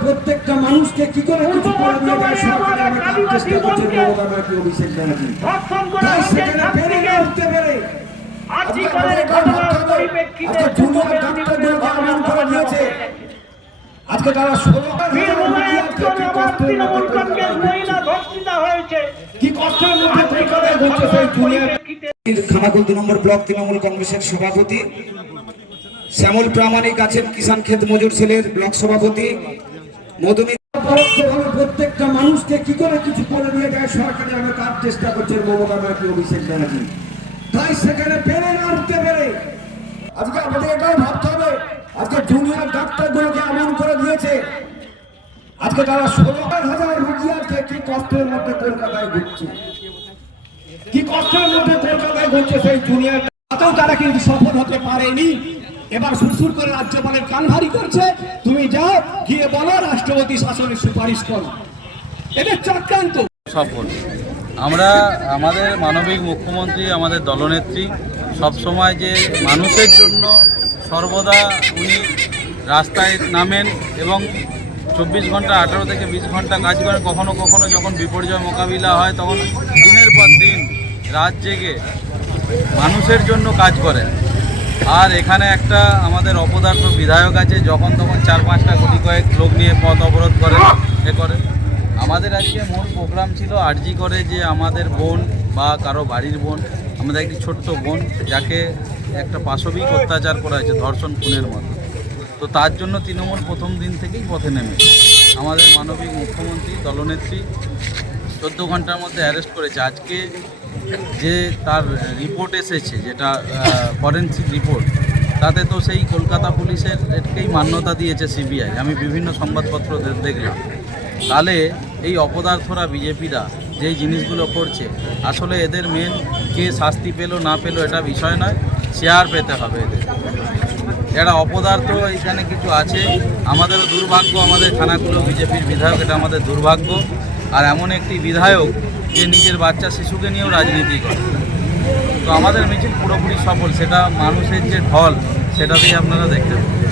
প্রত্যেকটা মানুষকে কি করে কিছু করে দিয়ে যায় সরকার চেষ্টা করছে মমতা অভিষেক ব্যানার্জি? তাই সেখানে পেরে। না উঠতে পেরে আজকে তারা ষোলো কি কষ্টের মধ্যে খানাকুল দু নম্বর ব্লক তৃণমূল কংগ্রেসের সভাপতি শ্যামল প্রামাণিক আছেন কিষান ক্ষেত মজুর সেলের ব্লক সভাপতি। মধুমিতা প্রত্যেকটা মানুষকে কি করে কিছু করে নিয়ে যায় সরকারি আমি তার চেষ্টা করছেন মমতা ব্যানার্জি, অভিষেক ব্যানার্জি। তাই সেখানে পেরে না উঠতে পেরে। আজকে আমাদের এটাও ভাবতে হবে, আজকে জুনিয়র ডাক্তারগুলোকে এমন করে দিয়েছে। আজকে তারা ষোলো হাজার রুগী আছে, কি কষ্টের মধ্যে কলকাতায় ঘুরছে? কি কষ্টের মধ্যে কলকাতায় ঘুরছে সেই জুনিয়র? তাতেও তারা কিন্তু সফল হতে পারেনি। এবার সুরসুর করে রাজ্যপালের কান ভারী করছে। তুমি যাও, গিয়ে বলো, রাষ্ট্রপতি শাসনের সুপারিশ করো। এদের চক্রান্ত। সফল। আমরা, আমাদের মানবিক মুখ্যমন্ত্রী, আমাদের দলনেত্রী, সবসময় যে মানুষের জন্য সর্বদা উনি রাস্তায় নামেন এবং চব্বিশ ঘণ্টা, আঠারো থেকে বিশ ঘণ্টা কাজ করেন, কখনো কখনো যখন বিপর্যয় মোকাবিলা হয়, তখন দিনের পর দিন রাত জেগে মানুষের জন্য কাজ করেন। আর এখানে একটা আমাদের অপদার্থ বিধায়ক আছে, যখন তখন চার পাঁচটা কোটি কয়েক লোক নিয়ে পথ অবরোধ করেন এ করে। আমাদের আজকে মূল প্রোগ্রাম ছিল আরজি করে যে আমাদের বোন বা কারও বাড়ির বোন, আমাদের একটি ছোট্ট বোন, যাকে একটা পাশবিক অত্যাচার করা হয়েছে ধর্ষণ খুনের মতো। তো তার জন্য তৃণমূল প্রথম দিন থেকেই পথে নেমে। আমাদের মানবিক মুখ্যমন্ত্রী, দলনেত্রী চোদ্দ ঘণ্টার মধ্যে অ্যারেস্ট করেছে। আজকে যে তার রিপোর্ট এসেছে, যেটা ফরেন্সিক রিপোর্ট তাতে তো সেই কলকাতা পুলিশের এটাকেই মান্যতা দিয়েছে সিবিআই আমি বিভিন্ন সংবাদপত্র দেখলাম। তাহলে এই অপদার্থরা বিজেপিরা যেই জিনিসগুলো করছে, আসলে এদের মেন কে শাস্তি পেল, না পেল, এটা বিষয় নয় শেয়ার পেতে হবে এদের। এরা অপদার্থ, এখানে কিছু আছে। আমাদেরও দুর্ভাগ্য, আমাদের থানাগুলো বিজেপির বিধায়ক, এটা আমাদের দুর্ভাগ্য। আর এমন একটি বিধায়ক যে নিজের বাচ্চা শিশুকে নিয়েও রাজনীতি করে। তো আমাদের মিছিল পুরোপুরি সফল, সেটা মানুষের যে ঢল সেটাতেই আপনারা দেখতে পাবেন